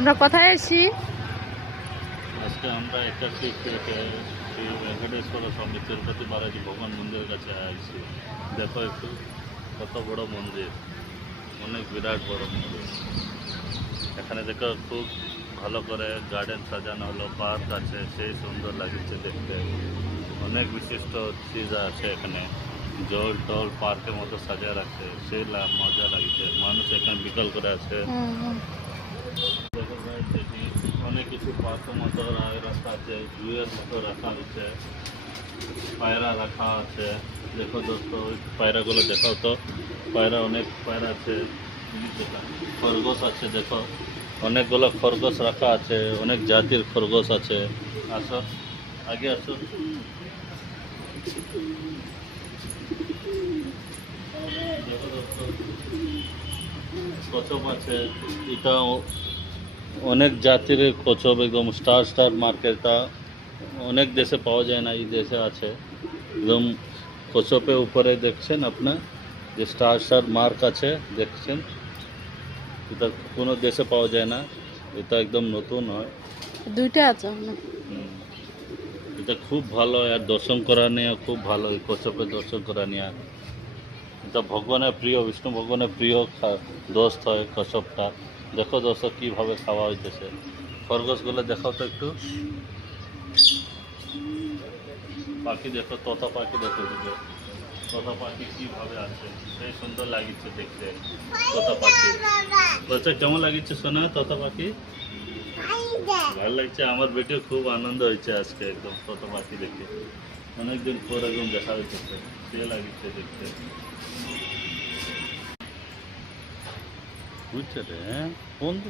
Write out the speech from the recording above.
আমরা কোথায় এসেছি? আজকে আমরা একাশি থেকে শ্রী ভেঙ্কটেশ্বর স্বামী তিরুপতি বালাজি ভগবান মন্দিরের কাছে আসছি। দেখো একটু কত বড় মন্দির, অনেক বিরাট বড় মন্দির। এখানে দেখো খুব ভালো করে গার্ডেন সাজানো হলো, পার্ক আছে, সেই সুন্দর লাগছে দেখতে। অনেক বিশিষ্ট চিজ আছে এখানে, জল টল পার্কের মতো সাজা রাখছে, সেই মজা লাগছে। মানুষ এখানে বিকল করে আছে। দেখো ভাই, দেখি অনেক কিছু পার্কের মতো রাখা আছে, জুয়ের মতো রাখা আছে, পায়রা রাখা আছে। দেখো দোস্ত, ওই পায়রাগুলো দেখাও তো। পায়রা, অনেক পায়রা আছে। খরগোশ আছে, দেখো অনেকগুলো খরগোশ রাখা আছে, অনেক জাতির খরগোশ আছে। আসো, আগে আসো। দেখো দোস্ত, কচ্ছপ আছে। এটা অনেক জাতির কচ্ছপ, একদম স্টার স্টার মার্কেটটা অনেক দেশে পাওয়া যায় না, এই দেশে আছে। একদম কচ্ছপের উপরে দেখছেন আপনার যে স্টার স্টার মার্ক আছে, দেখছেন। এটা কোনো দেশে পাওয়া যায় না, এটা একদম নতুন হয়। দুইটা আছে আপনার। এটা খুব ভালো, আর দর্শন করা নিয়ে খুব ভালো, এই কচ্ছপের দর্শন করা নিয়ে। এটা ভগবানের প্রিয়, বিষ্ণু ভগবানের প্রিয় দোস্ত হয় কচ্ছপটা। দেখো দোস্ত কীভাবে খাওয়া হইতেছে। খরগোশগুলো দেখাও তো একটু। পাখি দেখো, তোতা পাখি দেখো, তোতা পাখি কীভাবে আছে, সেই সুন্দর লাগিচ্ছে দেখতে। তোতা পাখি বলছে কেমন লাগিচ্ছে শোনা? তোতা পাখি ভালো লাগছে। আমার বেটিও খুব আনন্দ হয়েছে আজকে, একদম তোতা পাখি দেখে। অনেকদিন পর একদম দেখা হয়েছে, সে লাগিচ্ছে দেখতে। বুঝছে রে, হ্যাঁ বন্ধু